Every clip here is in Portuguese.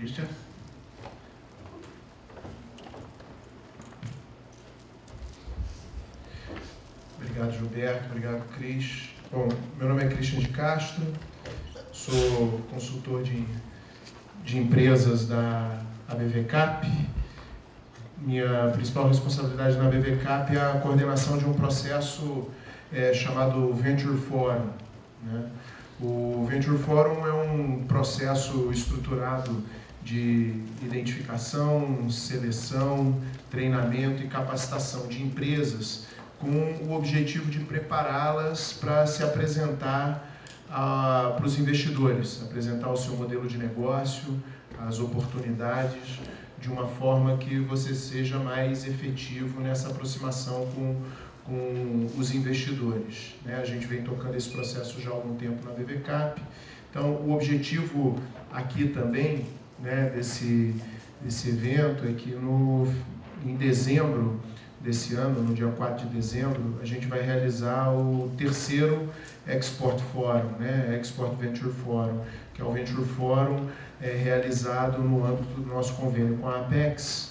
Christian. Obrigado, Gilberto. Obrigado, Cris. Bom, meu nome é Christian de Castro, sou consultor de empresas da ABVCAP. Minha principal responsabilidade na ABVCAP é a coordenação de um processo chamado Venture Forum, né? O Venture Forum é um processo estruturado de identificação, seleção, treinamento e capacitação de empresas com o objetivo de prepará-las para se apresentar para os investidores, apresentar o seu modelo de negócio, as oportunidades, de uma forma que você seja mais efetivo nessa aproximação com os investidores, né? A gente vem tocando esse processo já há algum tempo na ABVCAP. Então, o objetivo aqui também, né, desse evento é que em dezembro desse ano, no dia 4 de dezembro, a gente vai realizar o terceiro Export Forum, né, Export Venture Forum, que é o Venture Forum realizado no âmbito do nosso convênio com a Apex,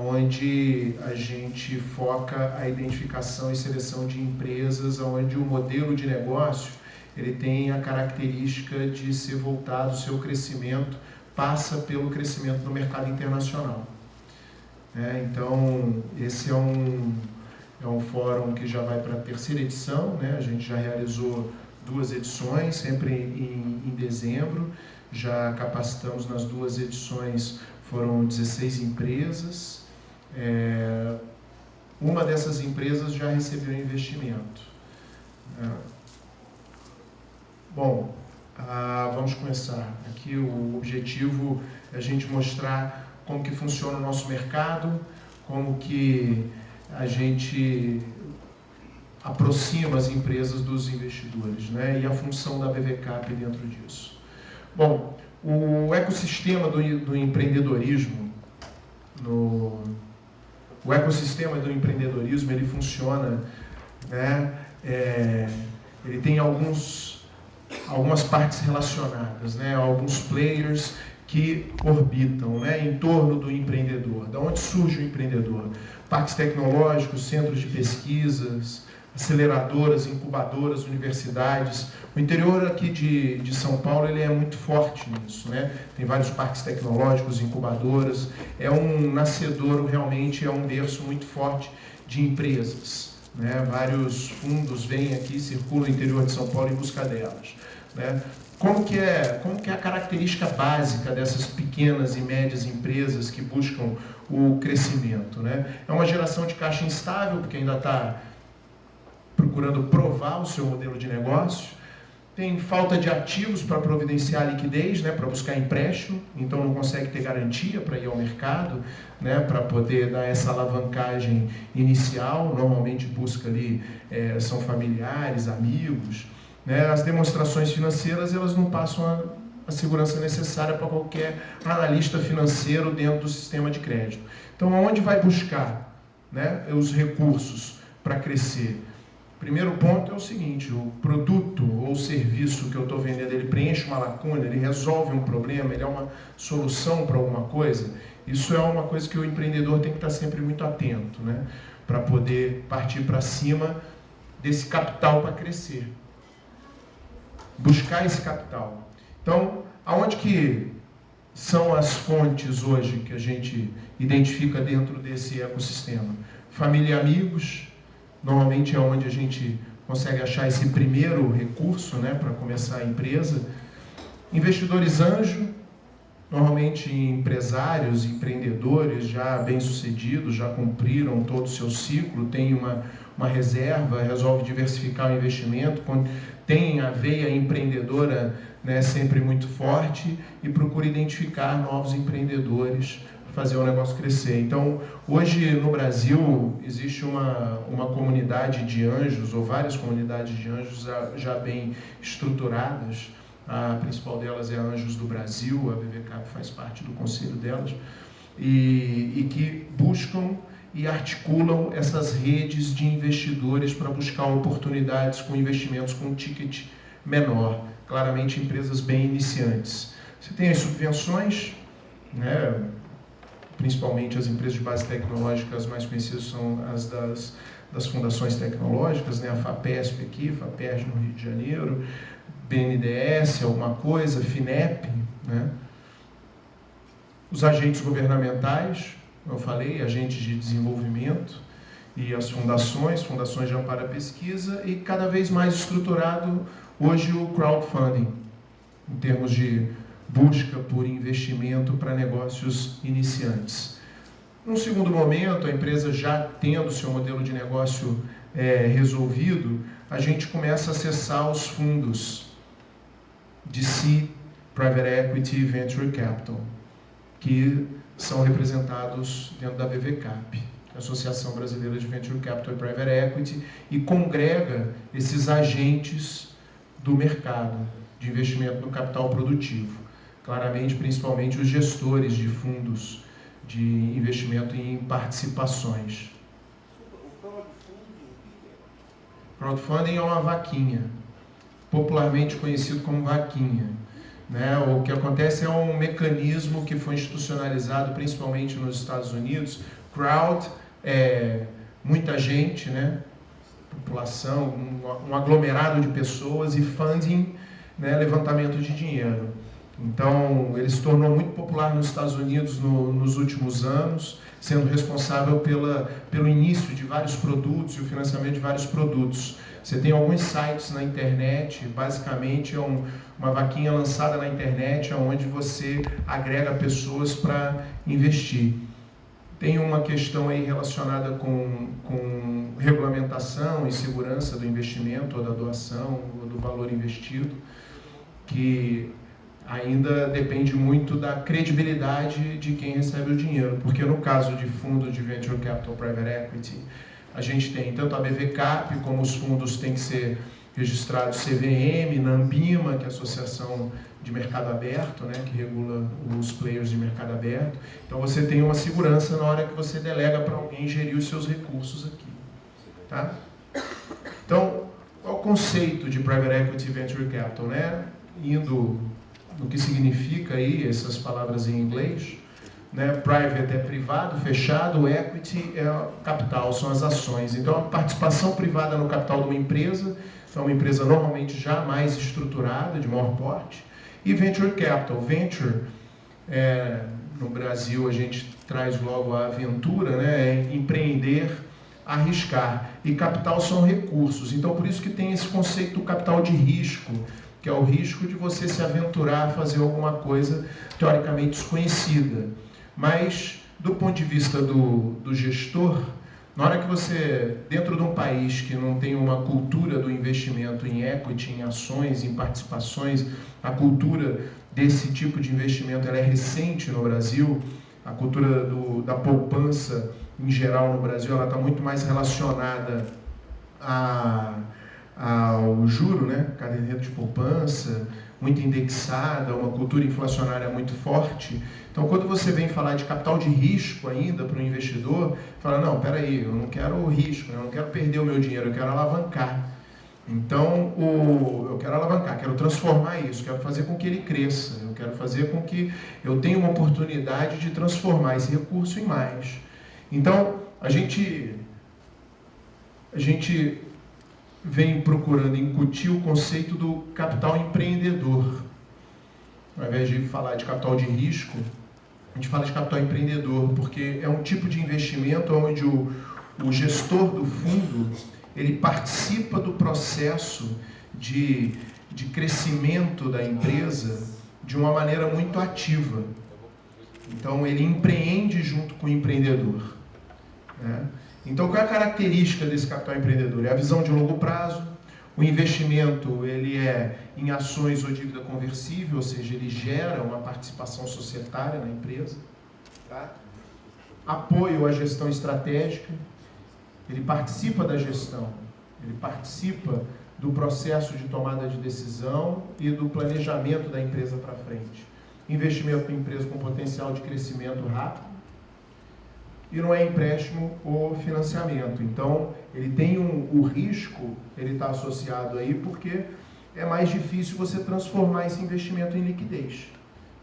onde a gente foca a identificação e seleção de empresas onde o modelo de negócio ele tem a característica de ser voltado, o seu crescimento passa pelo crescimento no mercado internacional. Então, esse é um fórum que já vai para a terceira edição, né? A gente já realizou 2 edições, sempre em dezembro, já capacitamos nas 2 edições, foram 16 empresas, uma dessas empresas já recebeu investimento. Bom, vamos começar. Aqui o objetivo é a gente mostrar como que funciona o nosso mercado, como que a gente aproxima as empresas dos investidores, né? E a função da ABVCAP dentro disso. Bom, o ecossistema do empreendedorismo, ele funciona, né? Ele tem algumas partes relacionadas, né? Alguns players que orbitam, né, em torno do empreendedor. Da onde surge o empreendedor? Parques tecnológicos, centros de pesquisas, aceleradoras, incubadoras, universidades. O interior aqui de São Paulo ele é muito forte nisso, né? Tem vários parques tecnológicos, incubadoras. É um nascedouro, realmente é um berço muito forte de empresas, né? Vários fundos vêm aqui, circulam no interior de São Paulo em busca delas, né? Como que é a característica básica dessas pequenas e médias empresas que buscam o crescimento, né? É uma geração de caixa instável, porque ainda está procurando provar o seu modelo de negócio. Tem falta de ativos para providenciar liquidez, né, para buscar empréstimo, então não consegue ter garantia para ir ao mercado, né, para poder dar essa alavancagem inicial. Normalmente busca ali, são familiares, amigos, né? As demonstrações financeiras elas não passam a segurança necessária para qualquer analista financeiro dentro do sistema de crédito. Então, aonde vai buscar, né, os recursos para crescer? Primeiro ponto é o seguinte: o produto ou serviço que eu estou vendendo, ele preenche uma lacuna, ele resolve um problema, ele é uma solução para alguma coisa. Isso é uma coisa que o empreendedor tem que estar sempre muito atento, né, para poder partir para cima desse capital para crescer. Buscar esse capital. Então, aonde que são as fontes hoje que a gente identifica dentro desse ecossistema? Família e amigos, normalmente é onde a gente consegue achar esse primeiro recurso, né, para começar a empresa. Investidores anjo, normalmente empresários, empreendedores já bem-sucedidos, já cumpriram todo o seu ciclo, tem uma reserva, resolve diversificar o investimento, tem a veia empreendedora, né, sempre muito forte e procura identificar novos empreendedores para fazer o negócio crescer. Então, hoje no Brasil existe uma comunidade de anjos, ou várias comunidades de anjos já bem estruturadas. A principal delas é a Anjos do Brasil, a ABVCAP faz parte do conselho delas, e que buscam e articulam essas redes de investidores para buscar oportunidades com investimentos com um ticket menor, claramente empresas bem iniciantes. Você tem as subvenções, né? Principalmente as empresas de base tecnológica, as mais conhecidas são as das fundações tecnológicas, né? A FAPESP aqui, FAPERJ no Rio de Janeiro, BNDES, alguma coisa, FINEP, né? Os agentes governamentais, eu falei, agentes de desenvolvimento, e as fundações de amparo à pesquisa, e cada vez mais estruturado hoje o crowdfunding, em termos de busca por investimento para negócios iniciantes. Num segundo momento, a empresa já tendo seu modelo de negócio resolvido, a gente começa a acessar os fundos de seed, private equity e venture capital, que são representados dentro da BVCAP, Associação Brasileira de Venture Capital e Private Equity, e congrega esses agentes do mercado de investimento no capital produtivo. Claramente, principalmente os gestores de fundos de investimento em participações. Crowdfunding é uma vaquinha, popularmente conhecido como vaquinha. Né? O que acontece é um mecanismo que foi institucionalizado principalmente nos Estados Unidos. Crowd é muita gente, né? População, um aglomerado de pessoas, e funding, né? Levantamento de dinheiro. Então, ele se tornou muito popular nos Estados Unidos nos últimos anos, sendo responsável pelo início de vários produtos e o financiamento de vários produtos. Você tem alguns sites na internet, basicamente é uma vaquinha lançada na internet, onde você agrega pessoas para investir. Tem uma questão aí relacionada com regulamentação e segurança do investimento, ou da doação, ou do valor investido, que ainda depende muito da credibilidade de quem recebe o dinheiro, porque no caso de fundo de Venture Capital Private Equity, a gente tem tanto a BVCAP, como os fundos têm que ser registrados CVM, na Ambima, que é a Associação de Mercado Aberto, né, que regula os players de mercado aberto. Então você tem uma segurança na hora que você delega para alguém gerir os seus recursos aqui. Tá? Então, qual é o conceito de Private Equity Venture Capital? Né? Indo no que significa aí essas palavras em inglês, né? Private é privado, fechado, equity é capital, são as ações. Então, a participação privada no capital de uma empresa, é uma empresa normalmente já mais estruturada, de maior porte, e venture capital. Venture, no Brasil a gente traz logo a aventura, né? É empreender, arriscar. E capital são recursos. Então, por isso que tem esse conceito do capital de risco, que é o risco de você se aventurar a fazer alguma coisa teoricamente desconhecida. Mas, do ponto de vista do gestor, na hora que você, dentro de um país que não tem uma cultura do investimento em equity, em ações, em participações, a cultura desse tipo de investimento ela é recente no Brasil, a cultura da poupança, em geral, no Brasil, ela está muito mais relacionada ao juro, né? Caderneta de poupança, muito indexada, uma cultura inflacionária muito forte. Então, quando você vem falar de capital de risco ainda para o investidor, fala, não, peraí, eu não quero o risco, eu não quero perder o meu dinheiro, eu quero alavancar. Então, eu quero alavancar, quero transformar isso, quero fazer com que ele cresça, eu quero fazer com que eu tenha uma oportunidade de transformar esse recurso em mais. Então, a gente vem procurando incutir o conceito do capital empreendedor. Ao invés de falar de capital de risco, a gente fala de capital empreendedor, porque é um tipo de investimento onde o gestor do fundo ele participa do processo de crescimento da empresa de uma maneira muito ativa. Então, ele empreende junto com o empreendedor. Né? Então, qual é a característica desse capital empreendedor? É a visão de longo prazo. O investimento ele é em ações ou dívida conversível, ou seja, ele gera uma participação societária na empresa. Tá? Apoio à gestão estratégica. Ele participa da gestão, ele participa do processo de tomada de decisão e do planejamento da empresa para frente. Investimento em empresa com potencial de crescimento rápido. E não é empréstimo ou financiamento. Então, ele tem o risco, ele está associado aí, porque é mais difícil você transformar esse investimento em liquidez.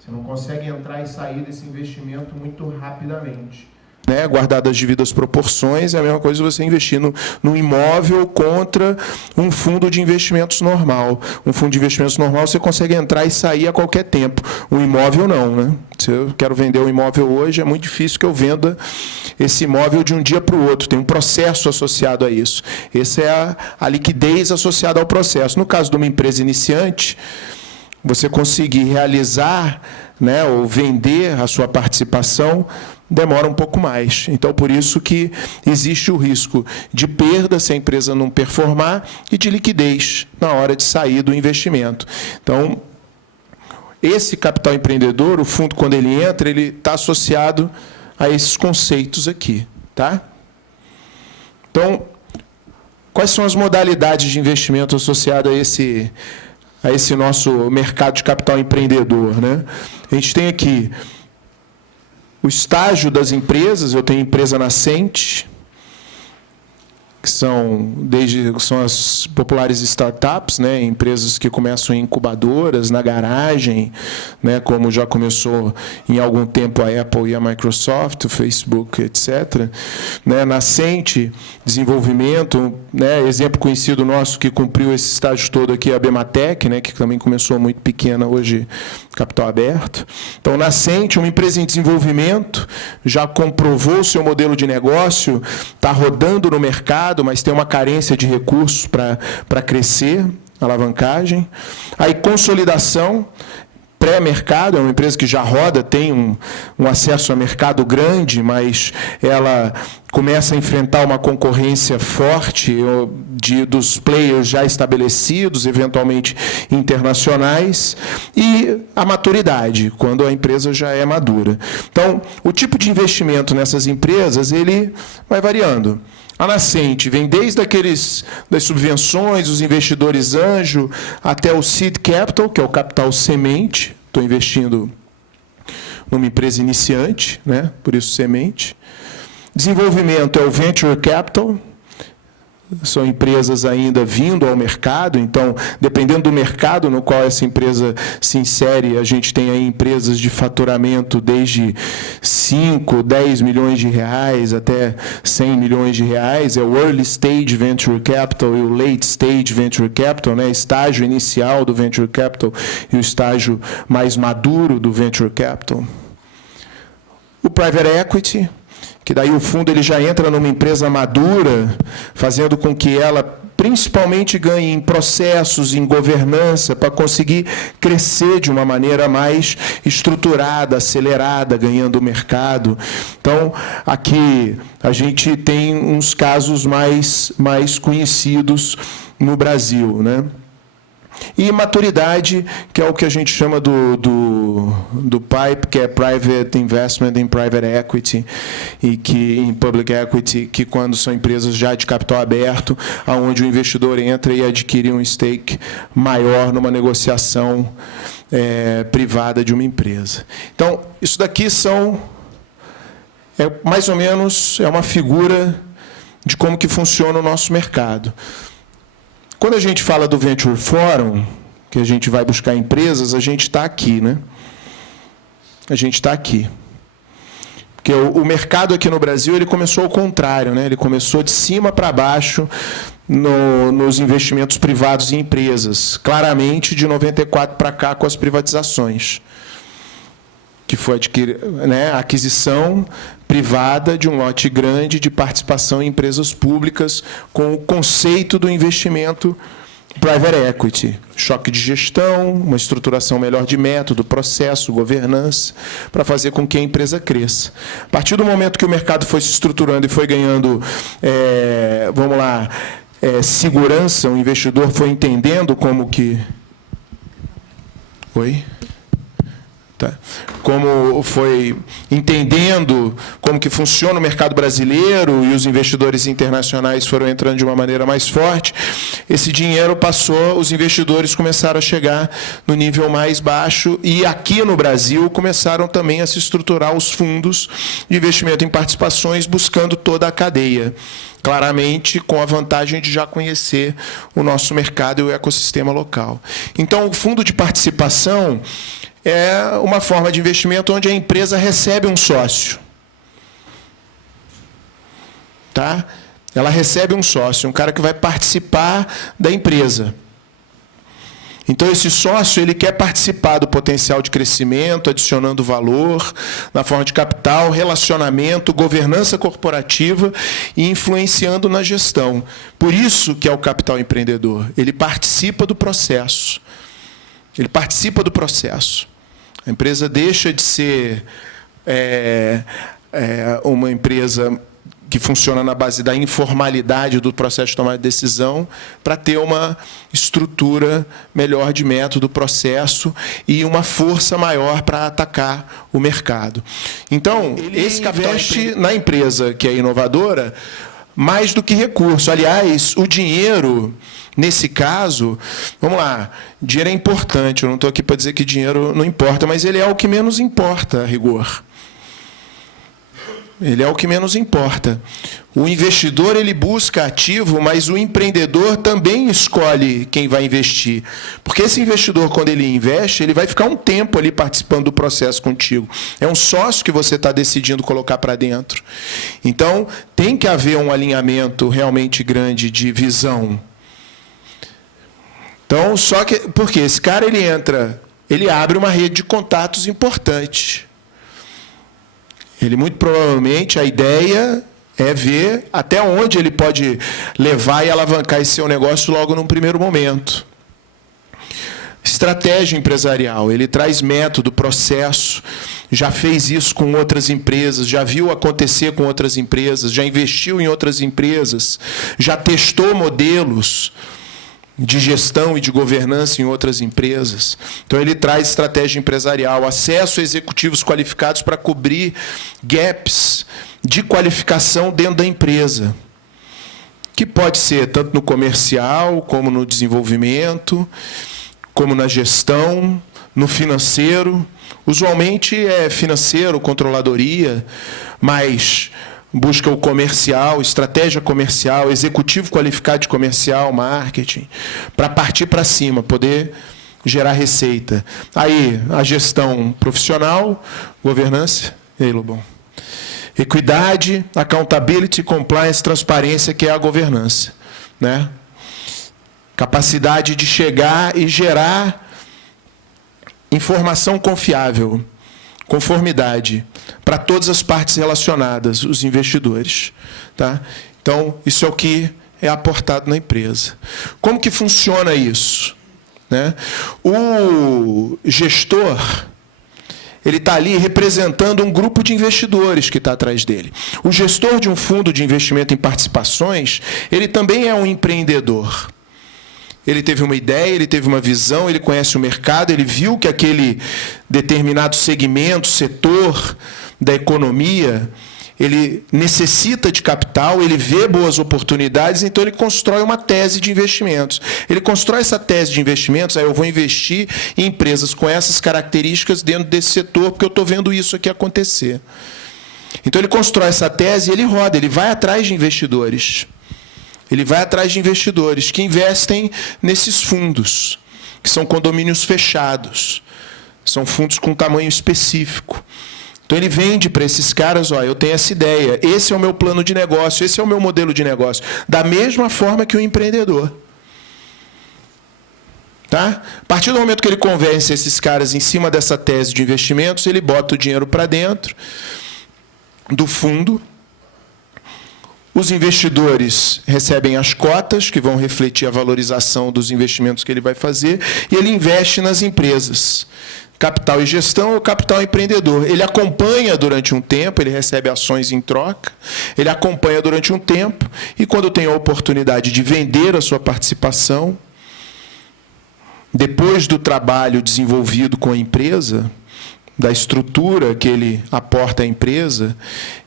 Você não consegue entrar e sair desse investimento muito rapidamente. Né, guardado as devidas proporções, é a mesma coisa você investir no imóvel contra um fundo de investimentos normal. Um fundo de investimentos normal você consegue entrar e sair a qualquer tempo. Um imóvel não. Né? Se eu quero vender um imóvel hoje, é muito difícil que eu venda esse imóvel de um dia para o outro. Tem um processo associado a isso. Essa é a liquidez associada ao processo. No caso de uma empresa iniciante, você conseguir realizar, né, ou vender a sua participação demora um pouco mais. Então, por isso que existe o risco de perda se a empresa não performar e de liquidez na hora de sair do investimento. Então, esse capital empreendedor, o fundo, quando ele entra, ele está associado a esses conceitos aqui. Tá? Então, quais são as modalidades de investimento associadas a esse nosso mercado de capital empreendedor? Né? A gente tem aqui o estágio das empresas. Eu tenho empresa nascente, que são as populares startups, né, empresas que começam em incubadoras, na garagem, né, como já começou em algum tempo a Apple e a Microsoft, o Facebook, etc. Né, nascente, desenvolvimento, né, exemplo conhecido nosso que cumpriu esse estágio todo aqui, a Bematec, né, que também começou muito pequena, hoje capital aberto. Então, nascente, uma empresa em desenvolvimento, já comprovou o seu modelo de negócio, está rodando no mercado, mas tem uma carência de recursos para crescer, alavancagem. Aí, consolidação, pré-mercado, é uma empresa que já roda, tem um acesso a mercado grande, mas ela começa a enfrentar uma concorrência forte dos players já estabelecidos, eventualmente internacionais, e a maturidade, quando a empresa já é madura. Então, o tipo de investimento nessas empresas, ele vai variando. A nascente vem desde das subvenções, os investidores anjo, até o seed capital, que é o capital semente. Estou investindo numa empresa iniciante, né? Por isso semente. Desenvolvimento é o venture capital. São empresas ainda vindo ao mercado, então, dependendo do mercado no qual essa empresa se insere, a gente tem aí empresas de faturamento desde 5, 10 milhões de reais até 100 milhões de reais. É o Early Stage Venture Capital e o Late Stage Venture Capital, né? Estágio inicial do Venture Capital e o estágio mais maduro do Venture Capital. O Private Equity, que daí o fundo ele já entra numa empresa madura, fazendo com que ela principalmente ganhe em processos, em governança, para conseguir crescer de uma maneira mais estruturada, acelerada, ganhando o mercado. Então, aqui a gente tem uns casos mais conhecidos no Brasil, né? E maturidade, que é o que a gente chama do PIPE, que é Private Investment in Private Equity, e que em Public Equity, que quando são empresas já de capital aberto, onde o investidor entra e adquire um stake maior numa negociação privada de uma empresa. Então, isso daqui mais ou menos uma figura de como que funciona o nosso mercado. Quando a gente fala do Venture Forum, que a gente vai buscar empresas, a gente está aqui, né? A gente está aqui. Porque o mercado aqui no Brasil ele começou ao contrário, né? Ele começou de cima para baixo nos investimentos privados em empresas. Claramente, de 94 para cá, com as privatizações. Que foi a aquisição privada de um lote grande de participação em empresas públicas com o conceito do investimento private equity. Choque de gestão, uma estruturação melhor de método, processo, governança, para fazer com que a empresa cresça. A partir do momento que o mercado foi se estruturando e foi ganhando, segurança, o investidor foi entendendo como que... Oi? Tá. Como foi entendendo como que funciona o mercado brasileiro e os investidores internacionais foram entrando de uma maneira mais forte, esse dinheiro passou, os investidores começaram a chegar no nível mais baixo e aqui no Brasil começaram também a se estruturar os fundos de investimento em participações buscando toda a cadeia. Claramente com a vantagem de já conhecer o nosso mercado e o ecossistema local. Então, o fundo de participação é uma forma de investimento onde a empresa recebe um sócio. Tá? Ela recebe um sócio, um cara que vai participar da empresa. Então, esse sócio ele quer participar do potencial de crescimento, adicionando valor na forma de capital, relacionamento, governança corporativa e influenciando na gestão. Por isso que é o capital empreendedor. Ele participa do processo. Ele participa do processo. A empresa deixa de ser uma empresa que funciona na base da informalidade do processo de tomada de decisão, para ter uma estrutura melhor de método, processo e uma força maior para atacar o mercado. Então, esse capital investe na empresa que é inovadora mais do que recurso. Aliás, o dinheiro, nesse caso, vamos lá, dinheiro é importante, eu não estou aqui para dizer que dinheiro não importa, mas ele é o que menos importa, a rigor. Ele é o que menos importa. O investidor ele busca ativo, mas o empreendedor também escolhe quem vai investir. Porque esse investidor, quando ele investe, ele vai ficar um tempo ali participando do processo contigo. É um sócio que você está decidindo colocar para dentro. Então, tem que haver um alinhamento realmente grande de visão. Então, só que... Porque esse cara ele entra, ele abre uma rede de contatos importante. Ele, muito provavelmente, a ideia é ver até onde ele pode levar e alavancar esse seu negócio logo num primeiro momento. Estratégia empresarial. Ele traz método, processo, já fez isso com outras empresas, já viu acontecer com outras empresas, já investiu em outras empresas, já testou modelos de gestão e de governança em outras empresas. Então, ele traz estratégia empresarial, acesso a executivos qualificados para cobrir gaps de qualificação dentro da empresa, que pode ser tanto no comercial, como no desenvolvimento, como na gestão, no financeiro. Usualmente é financeiro, controladoria, mas busca o comercial, estratégia comercial, executivo qualificado de comercial, marketing, para partir para cima, poder gerar receita. Aí, a gestão profissional, governança, e aí, Lobão? Equidade, accountability, compliance, transparência, que é a governança. Né? Capacidade de chegar e gerar informação confiável, conformidade para todas as partes relacionadas, os investidores. Tá? Então, isso é o que é aportado na empresa. Como que funciona isso? Né? O gestor ele está ali representando um grupo de investidores que está atrás dele. O gestor de um fundo de investimento em participações, ele também é um empreendedor. Ele teve uma ideia, ele teve uma visão, ele conhece o mercado, ele viu que aquele determinado segmento, setor da economia, ele necessita de capital, ele vê boas oportunidades, então ele constrói uma tese de investimentos. Ele constrói essa tese de investimentos, aí eu vou investir em empresas com essas características dentro desse setor, porque eu estou vendo isso aqui acontecer. Então ele constrói essa tese e ele roda, ele vai atrás de investidores. Ele vai atrás de investidores que investem nesses fundos, que são condomínios fechados. São fundos com tamanho específico. Então, ele vende para esses caras, ó, eu tenho essa ideia, esse é o meu plano de negócio, esse é o meu modelo de negócio. Da mesma forma que o empreendedor. Tá? A partir do momento que ele convence esses caras em cima dessa tese de investimentos, ele bota o dinheiro para dentro do fundo. Os investidores recebem as cotas, que vão refletir a valorização dos investimentos que ele vai fazer, e ele investe nas empresas. Capital e gestão é o capital empreendedor. Ele acompanha durante um tempo, ele recebe ações em troca, ele acompanha durante um tempo, e quando tem a oportunidade de vender a sua participação, depois do trabalho desenvolvido com a empresa, da estrutura que ele aporta à empresa,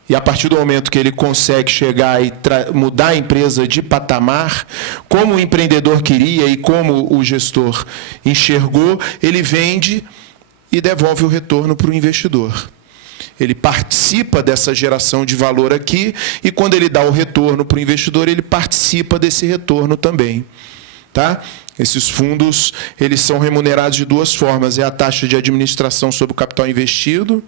e a partir do momento que ele consegue chegar e mudar a empresa de patamar, como o empreendedor queria e como o gestor enxergou, ele vende e devolve o retorno para o investidor. Ele participa dessa geração de valor aqui, e quando ele dá o retorno para o investidor, ele participa desse retorno também. Tá? Esses fundos, eles são remunerados de duas formas. É a taxa de administração sobre o capital investido,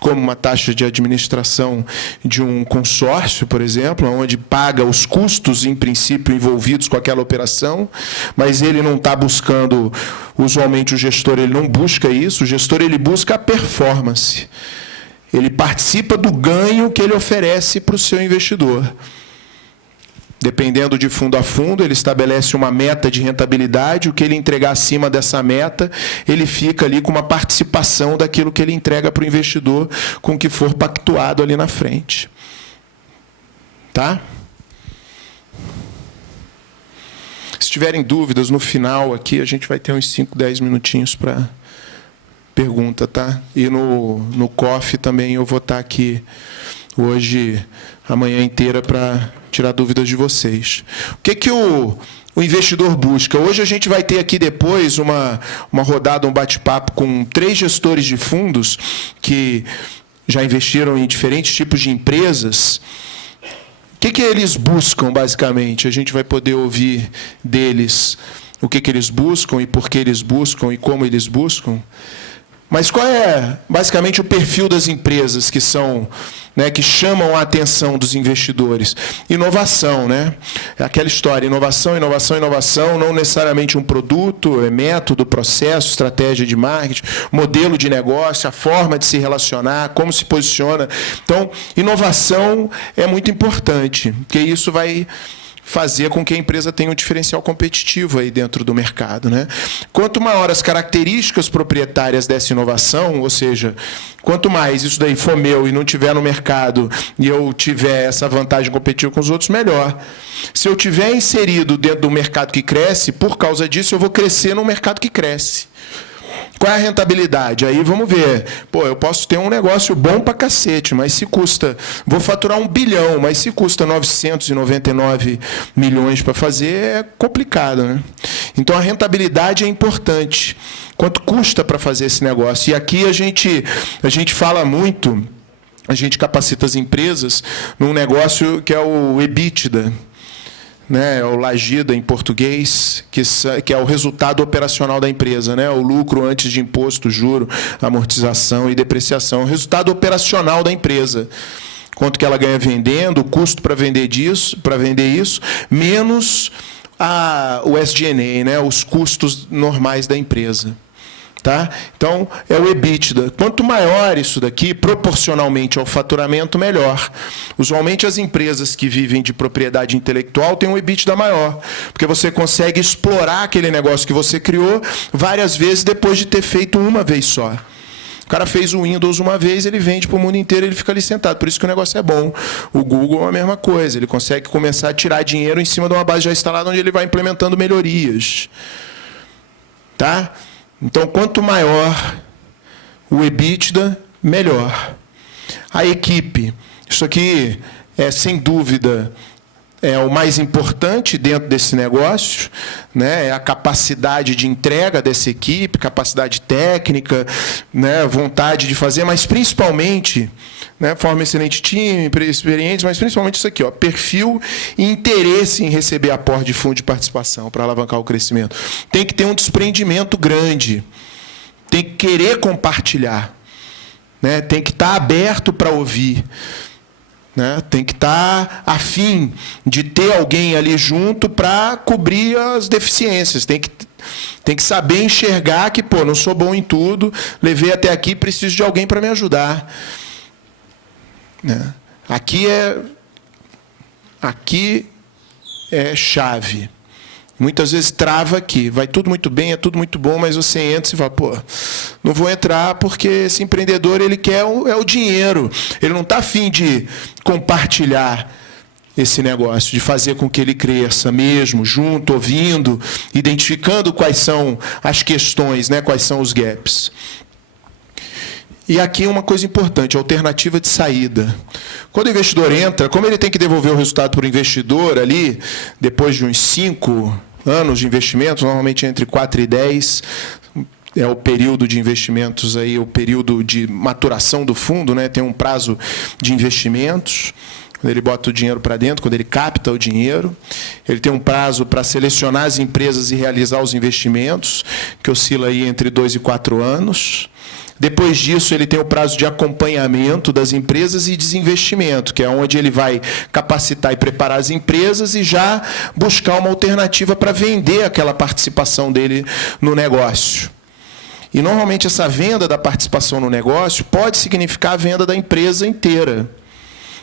como uma taxa de administração de um consórcio, por exemplo, onde paga os custos, em princípio, envolvidos com aquela operação, mas ele não está buscando, usualmente o gestor ele não busca isso, o gestor ele busca a performance. Ele participa do ganho que ele oferece para o seu investidor. Dependendo de fundo a fundo, ele estabelece uma meta de rentabilidade, o que ele entregar acima dessa meta, ele fica ali com uma participação daquilo que ele entrega para o investidor, com o que for pactuado ali na frente. Tá? Se tiverem dúvidas, no final aqui, a gente vai ter uns 5, 10 minutinhos para pergunta, tá? E no COF também eu vou estar aqui hoje, a manhã inteira, para tirar dúvidas de vocês. O que o investidor busca? Hoje a gente vai ter aqui depois uma rodada, um bate-papo com 3 gestores de fundos que já investiram em diferentes tipos de empresas. O que eles buscam, basicamente? A gente vai poder ouvir deles o que eles buscam e por que eles buscam e como eles buscam. Mas qual é, basicamente, o perfil das empresas que são, né, que chamam a atenção dos investidores? Inovação, né? É aquela história, inovação, inovação, inovação, não necessariamente um produto, é método, processo, estratégia de marketing, modelo de negócio, a forma de se relacionar, como se posiciona. Então, inovação é muito importante, porque isso vai fazer com que a empresa tenha um diferencial competitivo aí dentro do mercado, né? Quanto maior as características proprietárias dessa inovação, ou seja, quanto mais isso daí for meu e não tiver no mercado e eu tiver essa vantagem competitiva com os outros, melhor. Se eu tiver inserido dentro do mercado que cresce, por causa disso eu vou crescer no mercado que cresce. Qual é a rentabilidade? Aí vamos ver. Pô, eu posso ter um negócio bom pra cacete, mas se custa... Vou faturar 1 bilhão, mas se custa 999 milhões para fazer, é complicado, né? Então, a rentabilidade é importante. Quanto custa para fazer esse negócio? E aqui a gente fala muito, a gente capacita as empresas num negócio que é o EBITDA, né, o LAGIDA em português, que é o resultado operacional da empresa, né, o lucro antes de imposto, juro, amortização e depreciação, o resultado operacional da empresa. Quanto que ela ganha vendendo, o custo para vender isso, menos o SG&A, né, os custos normais da empresa. Tá? Então, é o EBITDA. Quanto maior isso daqui, proporcionalmente ao faturamento, melhor. Usualmente, as empresas que vivem de propriedade intelectual têm um EBITDA maior, porque você consegue explorar aquele negócio que você criou várias vezes depois de ter feito uma vez só. O cara fez o Windows uma vez, ele vende para o mundo inteiro, ele fica ali sentado. Por isso que o negócio é bom. O Google é a mesma coisa. Ele consegue começar a tirar dinheiro em cima de uma base já instalada, onde ele vai implementando melhorias. Tá? Então, quanto maior o EBITDA, melhor. A equipe. Isso aqui é, sem dúvida, é o mais importante dentro desse negócio, né? É a capacidade de entrega dessa equipe, capacidade técnica, né? Vontade de fazer, mas principalmente, né? Forma um excelente time, experientes, mas principalmente isso aqui, ó, perfil e interesse em receber aporte de fundo de participação para alavancar o crescimento. Tem que ter um desprendimento grande, tem que querer compartilhar, né? Tem que estar aberto para ouvir. Né? Tem que estar afim de ter alguém ali junto para cobrir as deficiências. Tem que saber enxergar que, pô, não sou bom em tudo, levei até aqui, preciso de alguém para me ajudar. Né? Aqui é chave. Muitas vezes trava aqui. Vai tudo muito bem, é tudo muito bom, mas você entra e fala, pô, não vou entrar porque esse empreendedor ele quer o dinheiro. Ele não está afim de compartilhar esse negócio, de fazer com que ele cresça mesmo, junto, ouvindo, identificando quais são as questões, né, quais são os gaps. E aqui uma coisa importante, alternativa de saída. Quando o investidor entra, como ele tem que devolver o resultado para o investidor ali, depois de uns 5 anos de investimento, normalmente entre 4 e 10, é o período de investimentos, aí, o período de maturação do fundo, né? Tem um prazo de investimentos. quando ele bota o dinheiro para dentro, quando ele capta o dinheiro. Ele tem um prazo para selecionar as empresas e realizar os investimentos, que oscila aí entre 2 e 4 anos. Depois disso, ele tem o prazo de acompanhamento das empresas e desinvestimento, que é onde ele vai capacitar e preparar as empresas e já buscar uma alternativa para vender aquela participação dele no negócio. E, normalmente, essa venda da participação no negócio pode significar a venda da empresa inteira.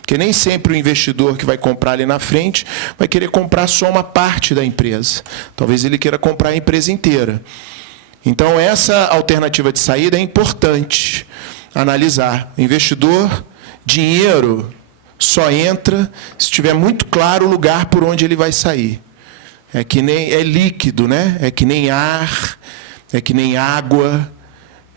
Porque nem sempre o investidor que vai comprar ali na frente vai querer comprar só uma parte da empresa. Talvez ele queira comprar a empresa inteira. Então, essa alternativa de saída é importante analisar. O investidor, dinheiro, só entra se tiver muito claro o lugar por onde ele vai sair. É líquido, né? É que nem ar, é que nem água.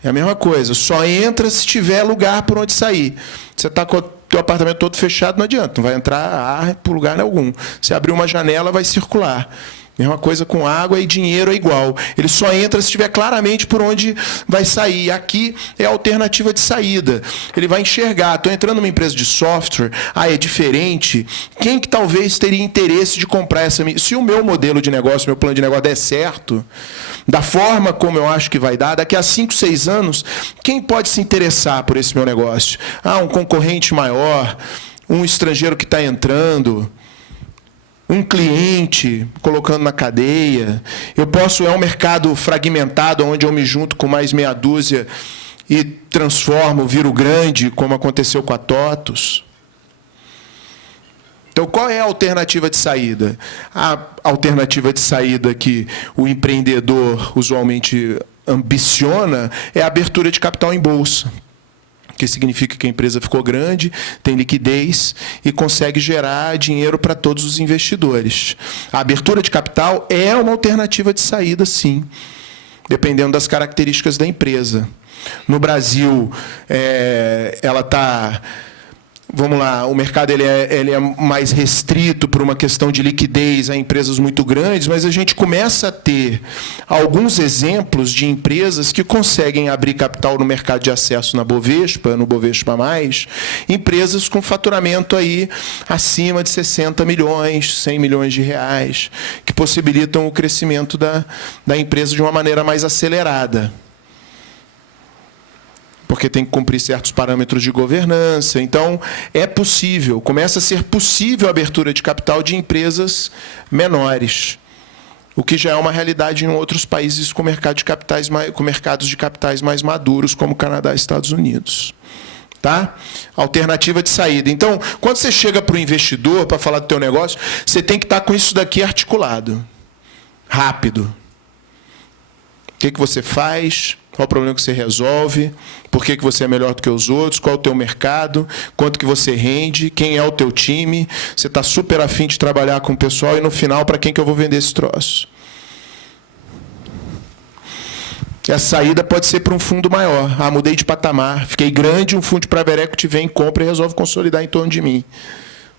É a mesma coisa. Só entra se tiver lugar por onde sair. Você está com o teu apartamento todo fechado, não adianta. Não vai entrar ar por lugar algum. Se abrir uma janela, vai circular. Mesma coisa com água, e dinheiro é igual. Ele só entra se tiver claramente por onde vai sair. Aqui é a alternativa de saída. Ele vai enxergar, estou entrando numa empresa de software, é diferente. Quem que talvez teria interesse de comprar essa... Se o meu modelo de negócio, meu plano de negócio der certo, da forma como eu acho que vai dar, daqui a 5, 6 anos, quem pode se interessar por esse meu negócio? Um concorrente maior, um estrangeiro que está entrando... um cliente colocando na cadeia. É um mercado fragmentado, onde eu me junto com mais meia dúzia e transformo, viro grande, como aconteceu com a TOTUS. Então, qual é a alternativa de saída? A alternativa de saída que o empreendedor usualmente ambiciona é a abertura de capital em bolsa, que significa que a empresa ficou grande, tem liquidez e consegue gerar dinheiro para todos os investidores. A abertura de capital é uma alternativa de saída, sim, dependendo das características da empresa. No Brasil, ela está... Vamos lá, o mercado ele é mais restrito por uma questão de liquidez a empresas muito grandes, mas a gente começa a ter alguns exemplos de empresas que conseguem abrir capital no mercado de acesso no Bovespa+, empresas com faturamento aí acima de 60 milhões, 100 milhões de reais, que possibilitam o crescimento da empresa de uma maneira mais acelerada, porque tem que cumprir certos parâmetros de governança. Então, é possível, começa a ser possível a abertura de capital de empresas menores, o que já é uma realidade em outros países com mercados de capitais mais maduros, como Canadá e Estados Unidos. Tá? Alternativa de saída. Então, quando você chega para o investidor para falar do teu negócio, você tem que estar com isso daqui articulado, rápido. O que você faz? Qual o problema que você resolve? Por que você é melhor do que os outros? Qual é o teu mercado? Quanto que você rende? Quem é o teu time? Você está super afim de trabalhar com o pessoal e, no final, para quem que eu vou vender esse troço? E a saída pode ser para um fundo maior. Mudei de patamar, fiquei grande, um fundo de private equity vem, compra e resolve consolidar em torno de mim.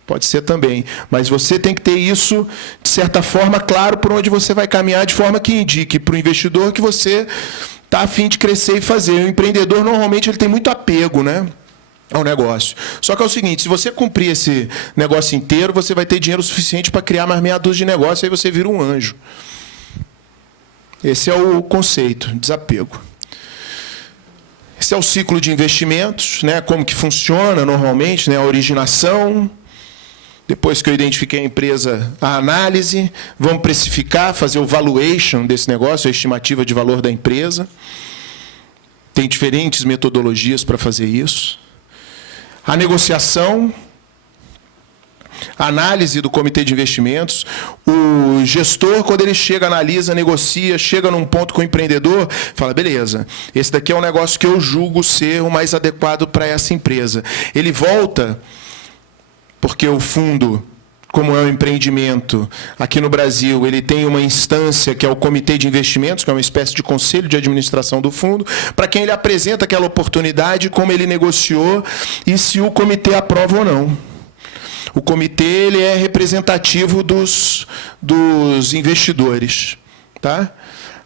Pode ser também. Mas você tem que ter isso, de certa forma, claro por onde você vai caminhar, de forma que indique para o investidor que você está a fim de crescer e fazer. O empreendedor, normalmente, ele tem muito apego, né, ao negócio. Só que é o seguinte, se você cumprir esse negócio inteiro, você vai ter dinheiro suficiente para criar mais meia dúzia de negócios, aí você vira um anjo. Esse é o conceito, desapego. Esse é o ciclo de investimentos, né, como que funciona normalmente, né, a originação. Depois que eu identifiquei a empresa, a análise, vamos precificar, fazer o valuation desse negócio, a estimativa de valor da empresa. Tem diferentes metodologias para fazer isso. A negociação, a análise do comitê de investimentos. O gestor, quando ele chega, analisa, negocia, chega num ponto com o empreendedor, fala, beleza, esse daqui é um negócio que eu julgo ser o mais adequado para essa empresa. Ele volta... Porque o fundo, como é um empreendimento, aqui no Brasil, ele tem uma instância que é o Comitê de Investimentos, que é uma espécie de conselho de administração do fundo, para quem ele apresenta aquela oportunidade, como ele negociou e se o comitê aprova ou não. O comitê ele é representativo dos investidores. Tá?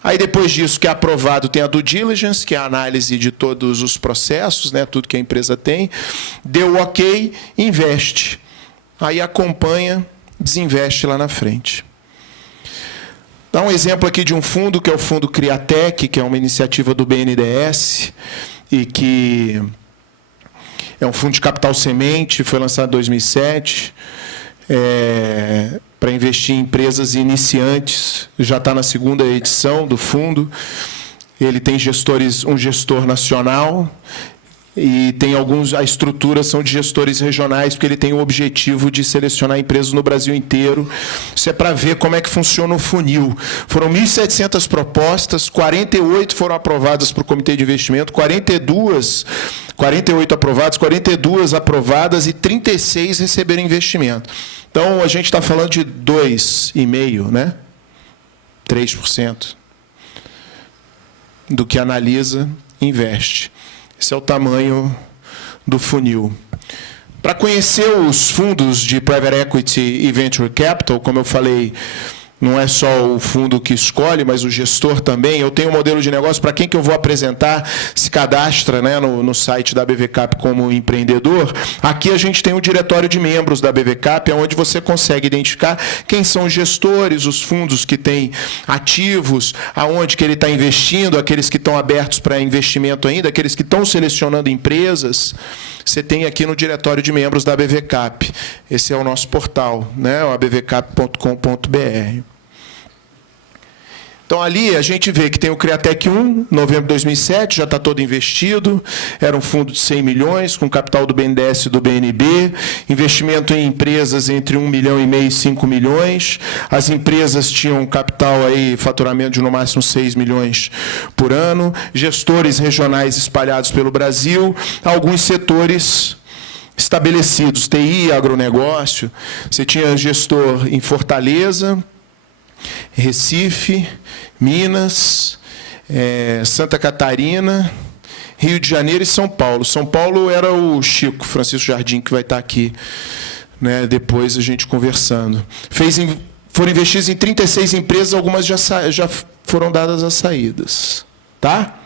Aí, depois disso, que é aprovado, tem a due diligence, que é a análise de todos os processos, né, tudo que a empresa tem. Deu ok, investe. aí acompanha, desinveste lá na frente. Dá um exemplo aqui de um fundo, que é o Fundo Criatec, que é uma iniciativa do BNDES, e que é um fundo de capital semente, foi lançado em 2007, para investir em empresas iniciantes, já está na segunda edição do fundo. Ele tem um gestor nacional, e tem a estrutura são de gestores regionais, porque ele tem o objetivo de selecionar empresas no Brasil inteiro. Isso é para ver como é que funciona o funil. Foram 1.700 propostas, 48 foram aprovadas para o Comitê de Investimento, 48 aprovadas, 42 aprovadas e 36 receberam investimento. Então, a gente está falando de 2,5%, né? 3% do que analisa e investe. Esse é o tamanho do funil. Para conhecer os fundos de Private Equity e Venture Capital, como eu falei, não é só o fundo que escolhe, mas o gestor também. Eu tenho um modelo de negócio para quem que eu vou apresentar, se cadastra, né, no site da BVCap como empreendedor. Aqui a gente tem o diretório de membros da BVCap, onde você consegue identificar quem são os gestores, os fundos que têm ativos, aonde que ele está investindo, aqueles que estão abertos para investimento ainda, aqueles que estão selecionando empresas. Você tem aqui no diretório de membros da BVCap. Esse é o nosso portal, né, o abvcap.com.br. Então, ali a gente vê que tem o Criatec 1, novembro de 2007, já está todo investido, era um fundo de 100 milhões, com capital do BNDES e do BNB, investimento em empresas entre 1,5 milhão e 5 milhões, as empresas tinham capital, aí, faturamento de no máximo 6 milhões por ano, gestores regionais espalhados pelo Brasil, alguns setores estabelecidos, TI, agronegócio. Você tinha gestor em Fortaleza, Recife, Minas, Santa Catarina, Rio de Janeiro e São Paulo. São Paulo era o Chico Francisco Jardim, que vai estar aqui, né, depois a gente conversando. Foram investidos em 36 empresas, algumas já foram dadas as saídas. Tá?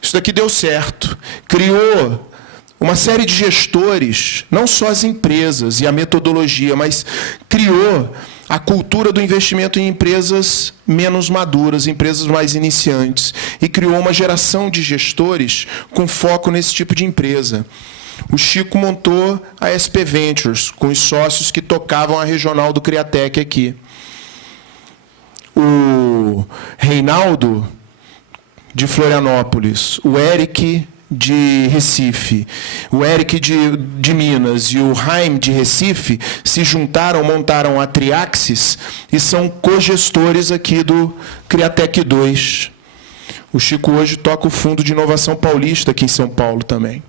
Isso daqui deu certo. Criou uma série de gestores, não só as empresas e a metodologia, mas criou a cultura do investimento em empresas menos maduras, empresas mais iniciantes, e criou uma geração de gestores com foco nesse tipo de empresa. O Chico montou a SP Ventures, com os sócios que tocavam a regional do Criatec aqui. O Reinaldo, de Florianópolis, o Eric, de Recife, o Eric de Minas e o Jaime de Recife se juntaram, montaram a Triaxis e são cogestores aqui do Criatec 2. O Chico hoje toca o Fundo de Inovação Paulista aqui em São Paulo também,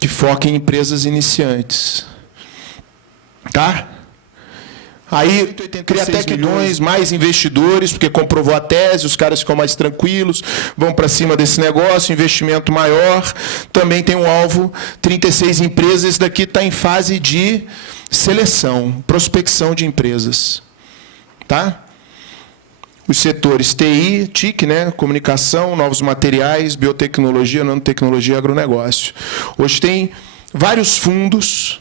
que foca em empresas iniciantes. Tá? Aí, Criatec milhões, mais investidores, porque comprovou a tese, os caras ficam mais tranquilos, vão para cima desse negócio, investimento maior. Também tem um alvo, 36 empresas, esse daqui está em fase de seleção, prospecção de empresas. Tá? Os setores TI, TIC, né, comunicação, novos materiais, biotecnologia, nanotecnologia e agronegócio. Hoje tem vários fundos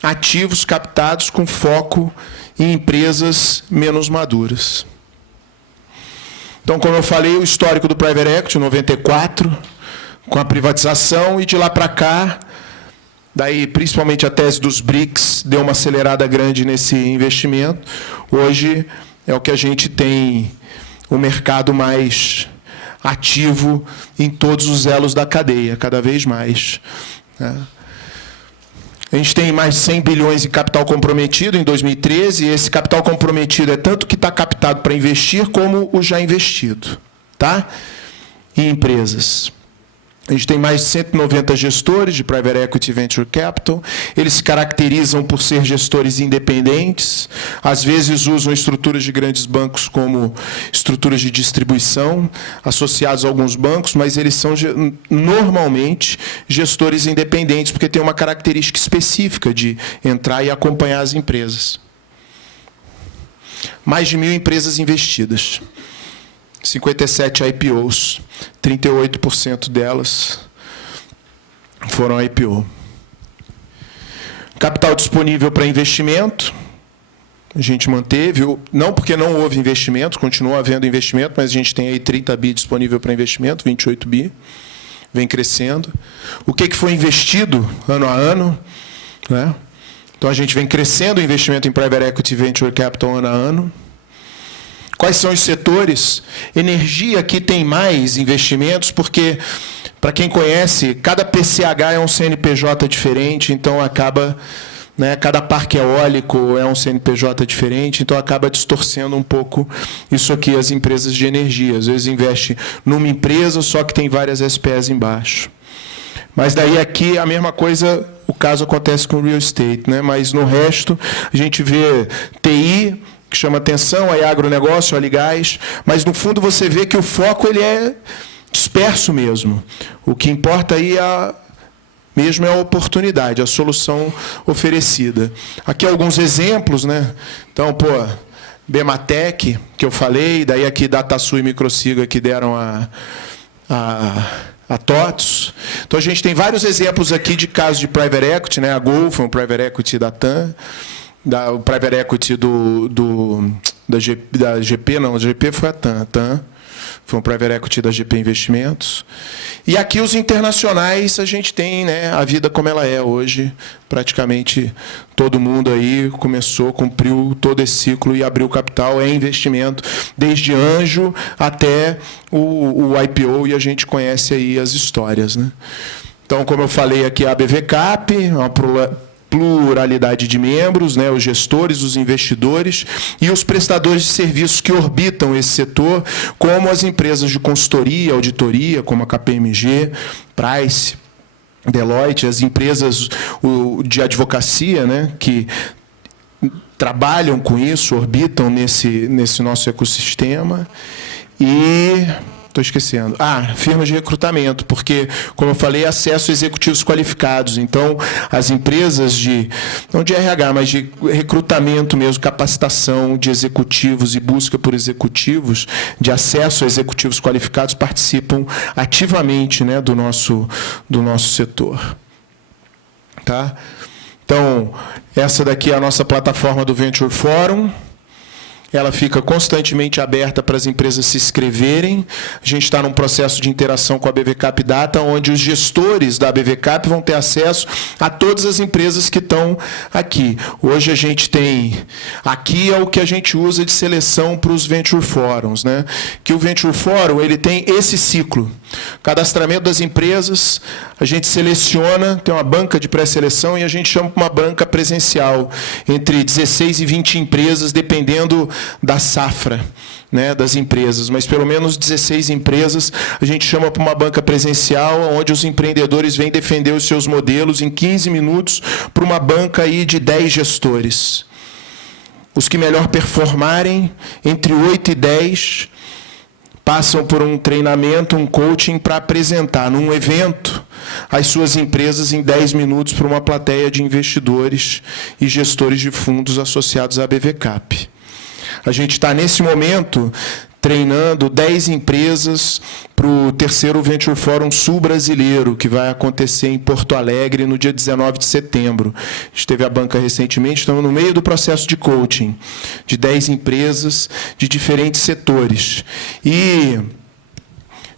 ativos captados com foco em empresas menos maduras. Então, como eu falei, o histórico do Private Equity, 94, com a privatização, e de lá para cá, daí principalmente a tese dos BRICS deu uma acelerada grande nesse investimento. Hoje é o que a gente tem o mercado mais ativo em todos os elos da cadeia, cada vez mais, né? A gente tem mais de 100 bilhões em capital comprometido em 2013, e esse capital comprometido é tanto que está captado para investir, como o já investido, tá? Em empresas. A gente tem mais de 190 gestores de Private Equity e Venture Capital. Eles se caracterizam por ser gestores independentes. Às vezes usam estruturas de grandes bancos como estruturas de distribuição, associados a alguns bancos, mas eles são normalmente gestores independentes, porque tem uma característica específica de entrar e acompanhar as empresas. Mais de 1.000 empresas investidas. 57 IPOs, 38% delas foram IPO. Capital disponível para investimento, a gente manteve, não porque não houve investimento, continua havendo investimento, mas a gente tem aí 30 bi disponível para investimento, 28 bi, vem crescendo. O que foi investido ano a ano, né? Então, a gente vem crescendo o investimento em Private Equity e Venture Capital ano a ano. Quais são os setores? Energia aqui tem mais investimentos, porque, para quem conhece, cada PCH é um CNPJ diferente, então acaba... Cada parque eólico é um CNPJ diferente, então acaba distorcendo um pouco isso aqui, as empresas de energia. Às vezes investe numa empresa, só que tem várias SPEs embaixo. Mas daí aqui a mesma coisa, o caso acontece com o real estate, né? Mas no resto a gente vê TI, que chama atenção, aí agronegócio, óleo e gás, mas no fundo você vê que o foco ele é disperso mesmo. O que importa aí mesmo é a oportunidade, a solução oferecida. Aqui alguns exemplos, né? Então, Bematec, que eu falei, daí aqui DataSul e Microsiga que deram a TOTS. Então, a gente tem vários exemplos aqui de casos de Private Equity, né? A Golf, um Private Equity da TAM, o Private Equity da GP, não, a GP foi a TAM. Foi um Private Equity da GP Investimentos. E aqui os internacionais, a gente tem, né, a vida como ela é hoje. Praticamente todo mundo aí cumpriu todo esse ciclo e abriu capital, é investimento, desde anjo até o IPO, e a gente conhece aí as histórias, né? Então, como eu falei aqui, a ABV Cap, uma pluralidade de membros, né, os gestores, os investidores e os prestadores de serviços que orbitam esse setor, como as empresas de consultoria, auditoria, como a KPMG, Price, Deloitte, as empresas de advocacia, né, que trabalham com isso, orbitam nesse nosso ecossistema. E... estou esquecendo. Firmas de recrutamento, porque, como eu falei, acesso a executivos qualificados. Então, as empresas não de RH, mas de recrutamento mesmo, capacitação de executivos e busca por executivos, de acesso a executivos qualificados, participam ativamente, né, do nosso setor. Tá? Então, essa daqui é a nossa plataforma do Venture Forum. Ela fica constantemente aberta para as empresas se inscreverem. A gente está num processo de interação com a BV Cap Data, onde os gestores da BV Cap vão ter acesso a todas as empresas que estão aqui. Hoje a gente tem... Aqui é o que a gente usa de seleção para os Venture Forums, né? Que o Venture Forum ele tem esse ciclo. Cadastramento das empresas, a gente seleciona, tem uma banca de pré-seleção e a gente chama para uma banca presencial, entre 16 e 20 empresas, dependendo da safra, né, das empresas, mas pelo menos 16 empresas a gente chama para uma banca presencial, onde os empreendedores vêm defender os seus modelos em 15 minutos para uma banca aí de 10 gestores. Os que melhor performarem, entre 8 e 10, passam por um treinamento, um coaching para apresentar num evento as suas empresas em 10 minutos para uma plateia de investidores e gestores de fundos associados à BV Cap. A gente está, nesse momento, treinando 10 empresas para o terceiro Venture Forum Sul Brasileiro, que vai acontecer em Porto Alegre no dia 19 de setembro. A gente teve a banca recentemente, estamos no meio do processo de coaching de 10 empresas de diferentes setores. E...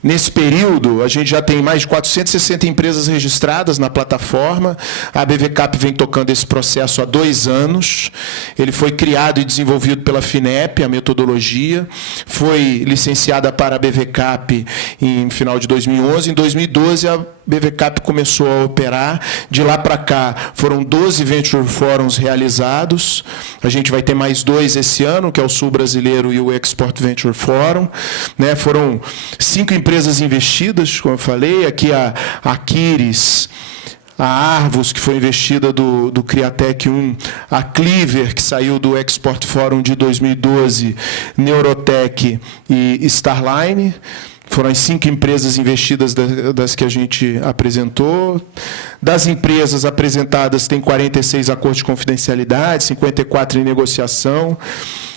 nesse período, a gente já tem mais de 460 empresas registradas na plataforma. A BV Cap vem tocando esse processo há 2 anos. Ele foi criado e desenvolvido pela FINEP, a metodologia. Foi licenciada para a BV Cap em final de 2011. Em 2012, a BV Cap começou a operar. De lá para cá, foram 12 Venture Forums realizados. A gente vai ter mais 2 esse ano, que é o Sul Brasileiro e o Export Venture Forum. Né? Foram 5 empresas investidas, como eu falei. Aqui a Aquiris, a Arvos, que foi investida do Criatec 1, a Cleaver, que saiu do Export Forum de 2012, Neurotech e Starline. Foram as 5 empresas investidas das que a gente apresentou. Das empresas apresentadas, tem 46 acordos de confidencialidade, 54 em negociação.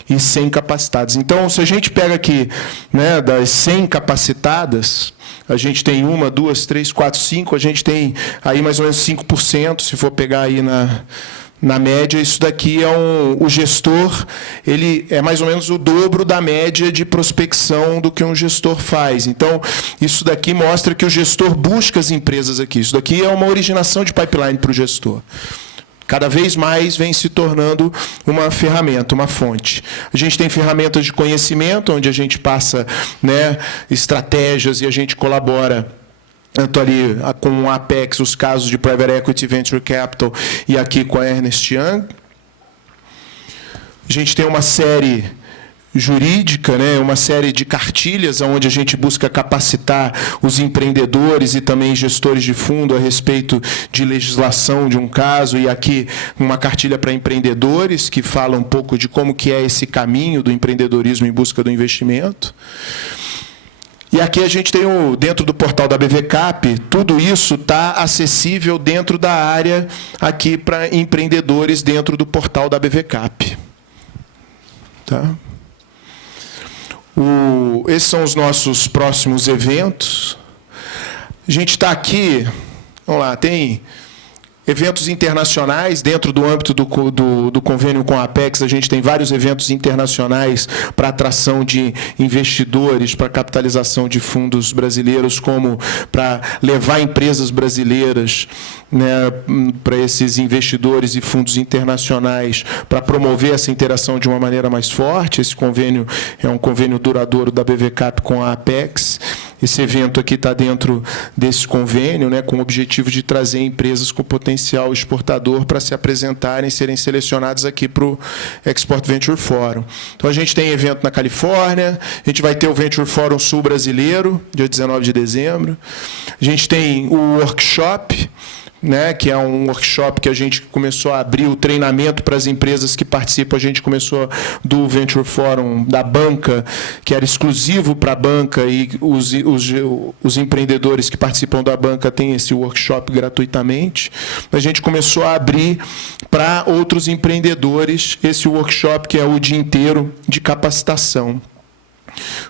e 100 capacitadas. Então, se a gente pega aqui, né, das 100 capacitadas, a gente tem 1, 2, 3, 4, 5, a gente tem aí mais ou menos 5%, se for pegar aí na média. Isso daqui o gestor, ele é mais ou menos o dobro da média de prospecção do que um gestor faz. Então, isso daqui mostra que o gestor busca as empresas aqui. Isso daqui é uma originação de pipeline para o gestor. Cada vez mais vem se tornando uma ferramenta, uma fonte. A gente tem ferramentas de conhecimento, onde a gente passa, né, estratégias e a gente colabora tanto ali com o Apex, os casos de Private Equity, Venture Capital, e aqui com a Ernst Young. A gente tem uma série jurídica, né, uma série de cartilhas onde a gente busca capacitar os empreendedores e também gestores de fundo a respeito de legislação de um caso, e aqui uma cartilha para empreendedores que fala um pouco de como que é esse caminho do empreendedorismo em busca do investimento. E aqui a gente tem, dentro do portal da BVCap, tudo isso está acessível dentro da área aqui para empreendedores dentro do portal da BVCap. Tá? Esses são os nossos próximos eventos. A gente está aqui, vamos lá, tem eventos internacionais dentro do âmbito do convênio com a Apex. A gente tem vários eventos internacionais para atração de investidores, para capitalização de fundos brasileiros, como para levar empresas brasileiras, né, para esses investidores e fundos internacionais, para promover essa interação de uma maneira mais forte. Esse convênio é um convênio duradouro da BVCap com a Apex. Esse evento aqui está dentro desse convênio, né, com o objetivo de trazer empresas com potencial exportador para se apresentarem, serem selecionadas aqui para o Export Venture Forum. Então, a gente tem evento na Califórnia, a gente vai ter o Venture Forum Sul Brasileiro, dia 19 de dezembro. A gente tem o workshop, né, que é um workshop que a gente começou a abrir o treinamento para as empresas que participam. A gente começou do Venture Forum da banca, que era exclusivo para a banca, e os empreendedores que participam da banca têm esse workshop gratuitamente. A gente começou a abrir para outros empreendedores esse workshop, que é o dia inteiro de capacitação,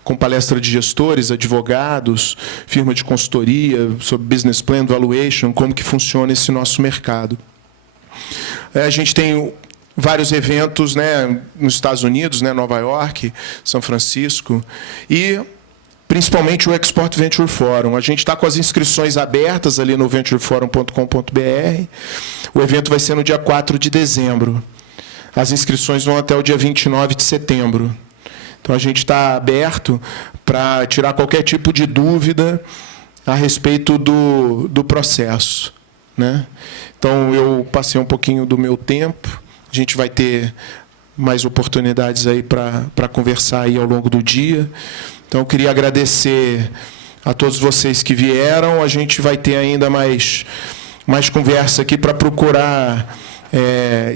com palestra de gestores, advogados, firma de consultoria, sobre business plan, valuation, como que funciona esse nosso mercado. A gente tem vários eventos, né, nos Estados Unidos, né, Nova York, São Francisco, e principalmente o Export Venture Forum. A gente está com as inscrições abertas ali no ventureforum.com.br. O evento vai ser no dia 4 de dezembro. As inscrições vão até o dia 29 de setembro. Então, a gente está aberto para tirar qualquer tipo de dúvida a respeito do processo, né? Então, eu passei um pouquinho do meu tempo. A gente vai ter mais oportunidades aí para conversar aí ao longo do dia. Então, eu queria agradecer a todos vocês que vieram. A gente vai ter ainda mais conversa aqui para procurar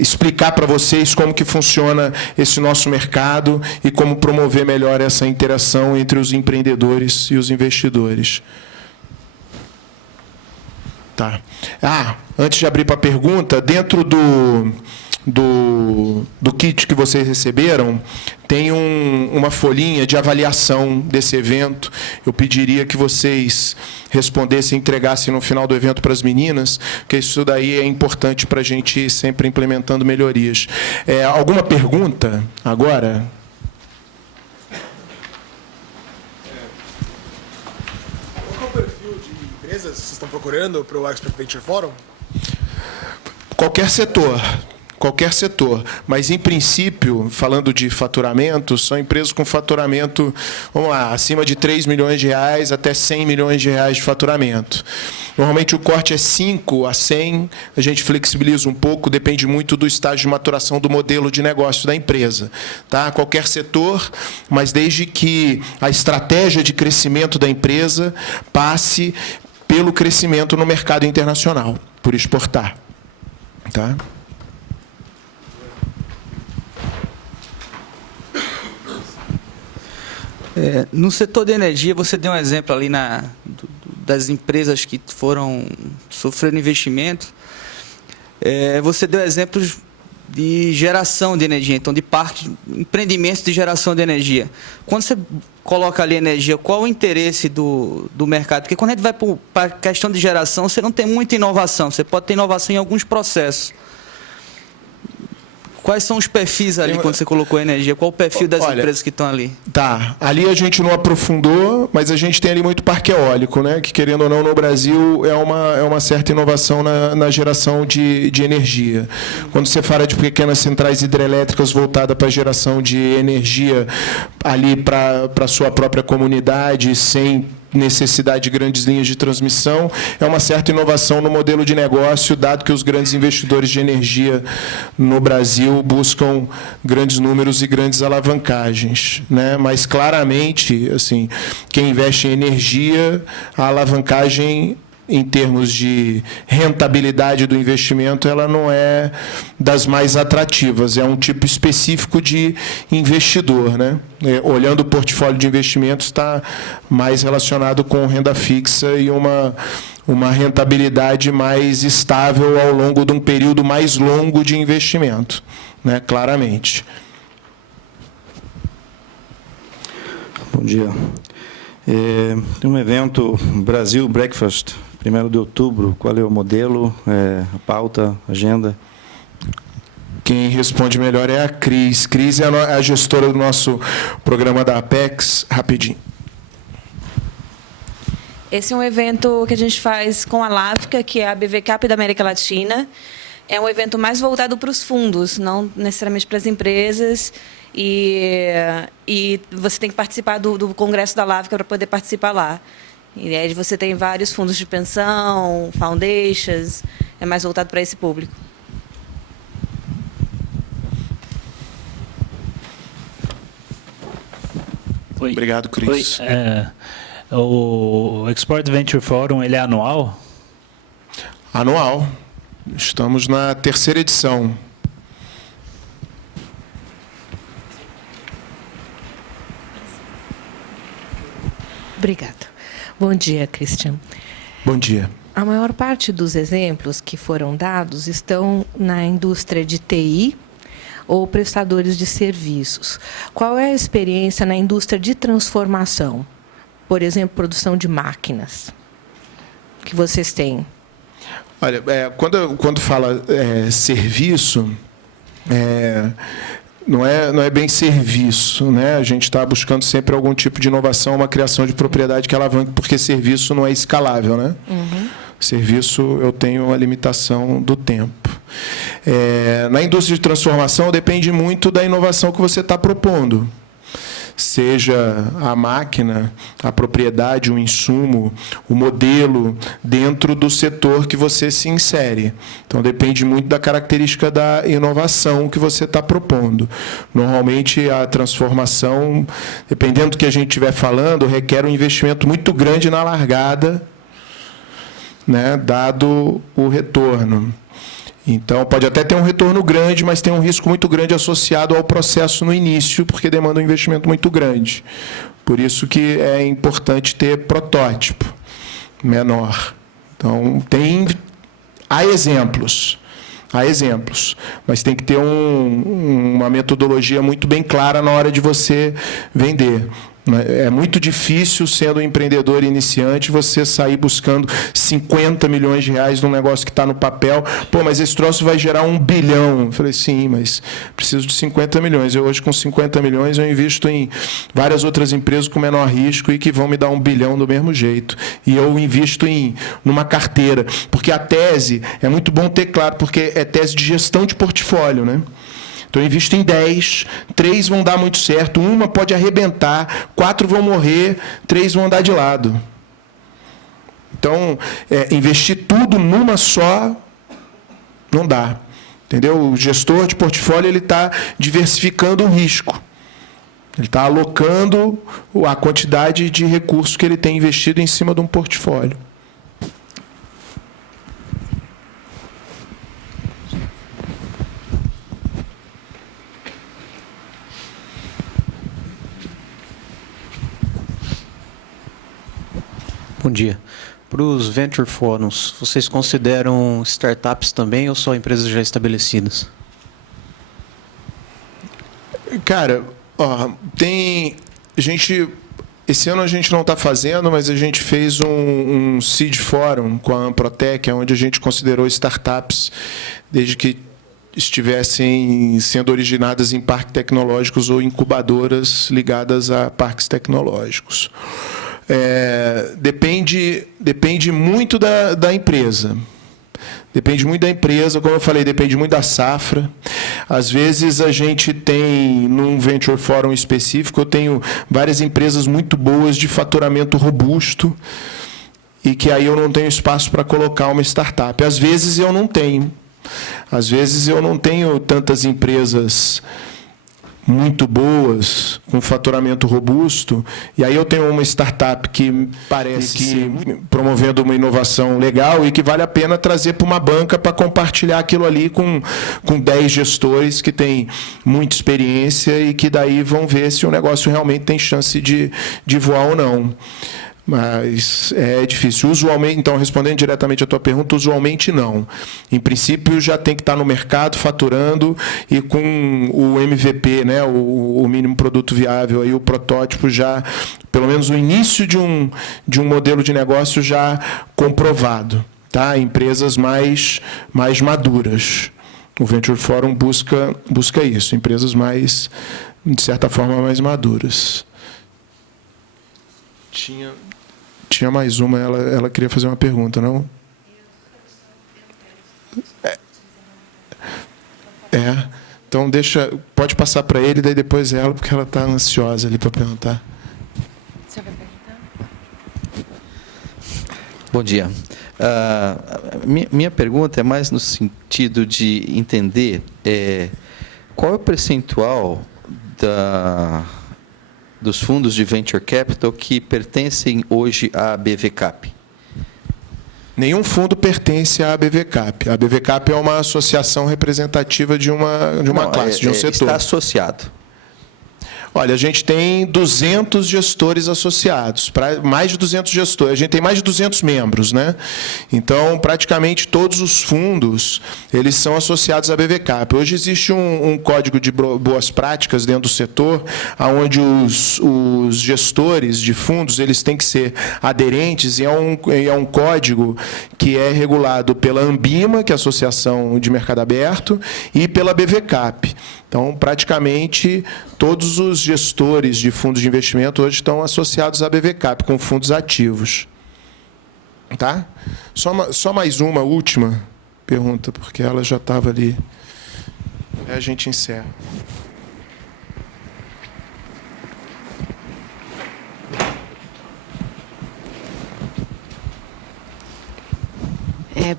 explicar para vocês como que funciona esse nosso mercado e como promover melhor essa interação entre os empreendedores e os investidores. Tá. Antes de abrir para a pergunta, dentro do kit que vocês receberam, tem uma folhinha de avaliação desse evento. Eu pediria que vocês respondessem e entregassem no final do evento para as meninas, porque isso daí é importante para a gente ir sempre implementando melhorias. Alguma pergunta agora? Qual é o perfil de empresas que vocês estão procurando para o Export Venture Forum? Qualquer setor. Qualquer setor, mas, em princípio, falando de faturamento, são empresas com faturamento, vamos lá, acima de 3 milhões de reais até 100 milhões de reais de faturamento. Normalmente o corte é 5 a 100, a gente flexibiliza um pouco, depende muito do estágio de maturação do modelo de negócio da empresa. Tá? Qualquer setor, mas desde que a estratégia de crescimento da empresa passe pelo crescimento no mercado internacional, por exportar. Tá? No setor de energia, você deu um exemplo ali das empresas que foram sofrendo investimento. Você deu exemplos de geração de energia, então de parques, empreendimentos de geração de energia. Quando você coloca ali energia, qual o interesse do mercado? Porque quando a gente vai para a questão de geração, você não tem muita inovação, você pode ter inovação em alguns processos. Quais são os perfis ali quando você colocou energia? Qual o perfil das empresas que estão ali? Tá, ali a gente não aprofundou, mas a gente tem ali muito parque eólico, né? Que, querendo ou não, no Brasil é uma certa inovação na geração de energia. Quando você fala de pequenas centrais hidrelétricas voltadas para a geração de energia ali para a sua própria comunidade, sem necessidade de grandes linhas de transmissão, é uma certa inovação no modelo de negócio, dado que os grandes investidores de energia no Brasil buscam grandes números e grandes alavancagens, né? Mas claramente, assim, quem investe em energia, a alavancagem em termos de rentabilidade do investimento, ela não é das mais atrativas, é um tipo específico de investidor, né? Olhando o portfólio de investimentos, está mais relacionado com renda fixa e uma rentabilidade mais estável ao longo de um período mais longo de investimento, né? Claramente. Bom dia. Tem um evento Brasil Breakfast, 1º de outubro. Qual é o modelo, a pauta, a agenda? Quem responde melhor é a Cris. Cris é a gestora do nosso programa da Apex. Rapidinho. Esse é um evento que a gente faz com a LAVCA, que é a BVCap da América Latina. É um evento mais voltado para os fundos, não necessariamente para as empresas. E você tem que participar do congresso da LAVCA para poder participar lá. E aí você tem vários fundos de pensão, foundations, é mais voltado para esse público. Oi. Obrigado, Cris. O Export Venture Forum, ele é anual? Anual. Estamos na 3ª edição. Obrigada. Bom dia, Christian. Bom dia. A maior parte dos exemplos que foram dados estão na indústria de TI ou prestadores de serviços. Qual é a experiência na indústria de transformação? Por exemplo, produção de máquinas que vocês têm? Olha, quando fala serviço, não é bem serviço, né? A gente está buscando sempre algum tipo de inovação, uma criação de propriedade que alavanque, porque serviço não é escalável, né? Uhum. Serviço, eu tenho a limitação do tempo. Na indústria de transformação, depende muito da inovação que você está propondo. Seja a máquina, a propriedade, o insumo, o modelo dentro do setor que você se insere. Então, depende muito da característica da inovação que você está propondo. Normalmente, a transformação, dependendo do que a gente estiver falando, requer um investimento muito grande na largada, né, dado o retorno. Então, pode até ter um retorno grande, mas tem um risco muito grande associado ao processo no início, porque demanda um investimento muito grande. Por isso que é importante ter protótipo menor. Então, há exemplos, mas tem que ter uma metodologia muito bem clara na hora de você vender. É muito difícil, sendo um empreendedor iniciante, você sair buscando 50 milhões de reais num negócio que está no papel. Pô, mas esse troço vai gerar 1 bilhão. Eu falei, sim, mas preciso de 50 milhões. Eu hoje, com 50 milhões, eu invisto em várias outras empresas com menor risco e que vão me dar 1 bilhão do mesmo jeito. E eu invisto numa carteira. Porque a tese é muito bom ter claro, porque é tese de gestão de portfólio, né? Então, eu invisto em 10, 3 vão dar muito certo, 1 pode arrebentar, 4 vão morrer, 3 vão andar de lado. Então, investir tudo numa só não dá. Entendeu? O gestor de portfólio ele está diversificando o risco. Ele está alocando a quantidade de recursos que ele tem investido em cima de um portfólio. Bom dia. Para os Venture Forums, vocês consideram startups também ou só empresas já estabelecidas? Cara, ó, esse ano a gente não está fazendo, mas a gente fez um Seed Forum com a Amprotec, onde a gente considerou startups, desde que estivessem sendo originadas em parques tecnológicos ou incubadoras ligadas a parques tecnológicos. Depende muito da empresa. Depende muito da empresa, como eu falei, depende muito da safra. Às vezes a gente tem, num Venture Forum específico, eu tenho várias empresas muito boas de faturamento robusto e que aí eu não tenho espaço para colocar uma startup. Às vezes eu não tenho. Às vezes eu não tenho tantas empresas muito boas, com faturamento robusto, e aí eu tenho uma startup que parece que promovendo uma inovação legal e que vale a pena trazer para uma banca para compartilhar aquilo ali com 10 gestores que têm muita experiência e que daí vão ver se o negócio realmente tem chance de voar ou não. Mas é difícil. Usualmente, então, respondendo diretamente à tua pergunta, usualmente não. Em princípio, já tem que estar no mercado, faturando, e com o MVP, né, o mínimo produto viável, aí, o protótipo já, pelo menos o início de um modelo de negócio já comprovado. Tá? Empresas mais maduras. O Venture Forum busca isso, empresas mais, de certa forma, mais maduras. Tinha mais uma, ela queria fazer uma pergunta, não? Então pode passar para ele, daí depois ela, porque ela está ansiosa ali para perguntar. Você vai perguntar? Bom dia. Minha pergunta é mais no sentido de entender qual é o percentual dos fundos de Venture Capital que pertencem hoje à BVCap? Nenhum fundo pertence à BVCap. A BVCap é uma associação representativa de uma classe, de um setor. Está associado. Olha, a gente tem 200 gestores associados, mais de 200 gestores. A gente tem mais de 200 membros, né? Então, praticamente todos os fundos, eles são associados à BVCap. Hoje existe um código de boas práticas dentro do setor, onde os gestores de fundos, eles têm que ser aderentes, e é um código que é regulado pela Ambima, que é a Associação de Mercado Aberto, e pela BVCap. Então, praticamente, todos os gestores de fundos de investimento hoje estão associados à BVCap, com fundos ativos. Tá? Só mais uma última pergunta, porque ela já estava ali. Aí a gente encerra.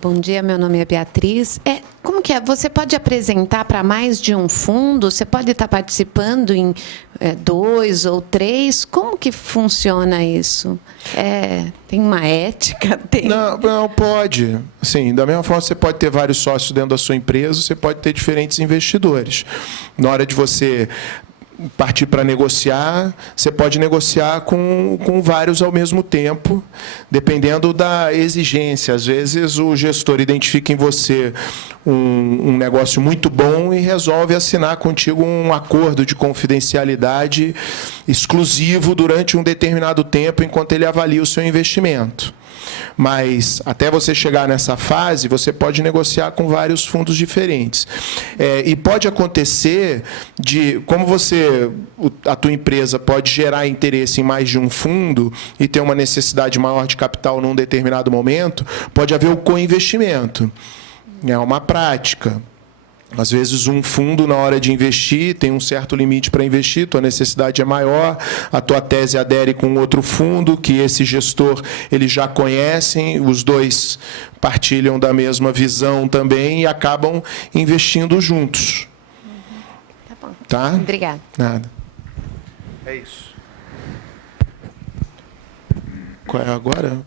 Bom dia, meu nome é Beatriz. Como que é? Você pode apresentar para mais de um fundo? Você pode estar participando em 2 ou 3? Como que funciona isso? Tem uma ética? Não, pode. Assim, da mesma forma, você pode ter vários sócios dentro da sua empresa, você pode ter diferentes investidores. Na hora de você partir para negociar, você pode negociar com vários ao mesmo tempo, dependendo da exigência. Às vezes, o gestor identifica em você um negócio muito bom e resolve assinar contigo um acordo de confidencialidade exclusivo durante um determinado tempo, enquanto ele avalia o seu investimento. Mas, até você chegar nessa fase, você pode negociar com vários fundos diferentes. E pode acontecer como a tua empresa pode gerar interesse em mais de um fundo e ter uma necessidade maior de capital num determinado momento, pode haver o co-investimento. É uma prática. Às vezes, um fundo, na hora de investir, tem um certo limite para investir, tua necessidade é maior, a tua tese adere com outro fundo, que esse gestor eles já conhecem, os dois partilham da mesma visão também e acabam investindo juntos. Tá bom. Tá? Obrigada. Nada. É isso. Qual é agora?